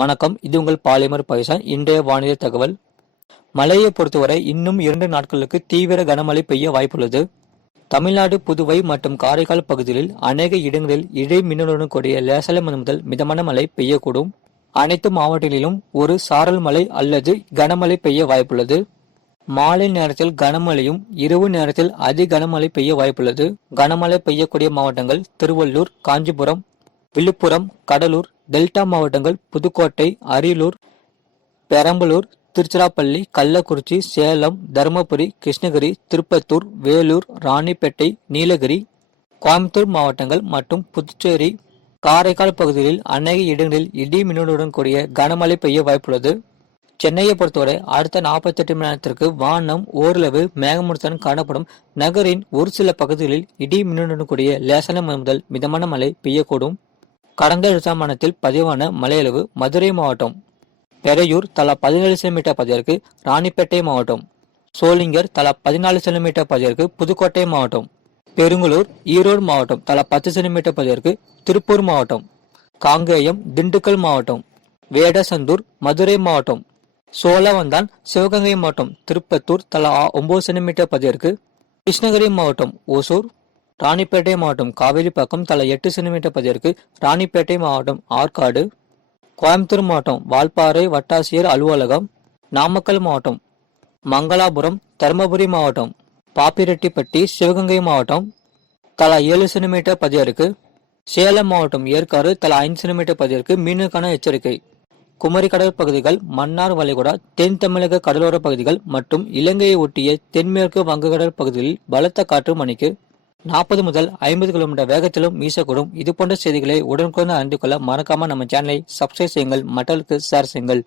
வணக்கம், இது உங்கள் பாலிமர் பைசான். இன்றைய வானிலை தகவல். மழையை பொறுத்தவரை இன்னும் 2 நாட்களுக்கு தீவிர கனமழை பெய்ய வாய்ப்புள்ளது. தமிழ்நாடு, புதுவை மற்றும் காரைக்கால் பகுதிகளில் அநேக இடங்களில் இடி மின்னலுடன் கூடிய லேசான முதல் மிதமான மழை பெய்யக்கூடும். அனைத்து மாவட்டங்களிலும் ஒரு சாரல் மழை அல்லது கனமழை பெய்ய வாய்ப்புள்ளது. மாலை நேரத்தில் கனமழையும் இரவு நேரத்தில் அதி கனமழை பெய்ய வாய்ப்புள்ளது. கனமழை பெய்யக்கூடிய மாவட்டங்கள் திருவள்ளூர், காஞ்சிபுரம், விழுப்புரம், கடலூர், டெல்டா மாவட்டங்கள் புதுக்கோட்டை, அரியலூர், பெரம்பலூர், திருச்சிராப்பள்ளி, கள்ளக்குறிச்சி, சேலம், தருமபுரி, கிருஷ்ணகிரி, திருப்பத்தூர், வேலூர், ராணிப்பேட்டை, நீலகிரி, கோயம்புத்தூர் மாவட்டங்கள் மற்றும் புதுச்சேரி, காரைக்கால் பகுதிகளில் அநேக இடங்களில் இடி மின்னலுடன் கூடிய கனமழை பெய்ய வாய்ப்புள்ளது. சென்னையை பொறுத்தவரை அடுத்த 48 மணி நேரத்திற்கு வானம் ஓரளவு மேகமூட்டத்துடன் காணப்படும். நகரின் ஒரு சில பகுதிகளில் இடி மின்னலுடன் கூடிய லேசான முதல் மிதமான மழை பெய்யக்கூடும். கடந்த 2 பதிவான மழையளவு மதுரை மாவட்டம் பெரையூர் தலா 17 சென்டிமீட்டர் பதிவிற்கு, ராணிப்பேட்டை மாவட்டம் சோளிங்கர் தலா 14 சென்டிமீட்டர் பதிவிற்கு, புதுக்கோட்டை மாவட்டம் பெருங்கலூர், ஈரோடு மாவட்டம் தலா 10 சென்டிமீட்டர் பதிவிற்கு, திருப்பூர் மாவட்டம் காங்கேயம், திண்டுக்கல் மாவட்டம் வேடசந்தூர், மதுரை மாவட்டம் சோழவந்தான், சிவகங்கை மாவட்டம் திருப்பத்தூர் தலா 9 சென்டிமீட்டர் பதிவிற்கு, கிருஷ்ணகிரி மாவட்டம் ஓசூர், ராணிப்பேட்டை மாவட்டம் காவேரிப்பாக்கம் தலா 8 சென்டிமீட்டர் பதிவிற்கு, ராணிப்பேட்டை மாவட்டம் ஆற்காடு, கோயம்புத்தூர் மாவட்டம் வால்பாறை வட்டாட்சியர் அலுவலகம், நாமக்கல் மாவட்டம் மங்களாபுரம், தருமபுரி மாவட்டம் பாப்பிரெட்டிப்பட்டி, சிவகங்கை மாவட்டம் தலா 7 சென்டிமீட்டர் பதிவிற்கு, சேலம் மாவட்டம் ஏற்காடு தலா 5 சென்டிமீட்டர் பதிவிற்கு மீனுக்கான எச்சரிக்கை. குமரி கடல் பகுதிகள், மன்னார் வளைகுடா, தென் தமிழக கடலோர பகுதிகள் மற்றும் இலங்கையை ஒட்டிய தென்மேற்கு வங்கக்கடல் பகுதிகளில் பலத்த காற்று மணிக்கு 40 முதல் 50 கிலோமீட்டர் வேகத்திலும் வீசக்கூடும். இது போன்ற செய்திகளை உடனுக்குடன் அறிந்து கொள்ள மறக்காம நம்ம சேனலை சப்ஸ்கிரைப் செய்யுங்கள், மற்றவர்களுக்கு ஷேர் செய்யுங்கள்.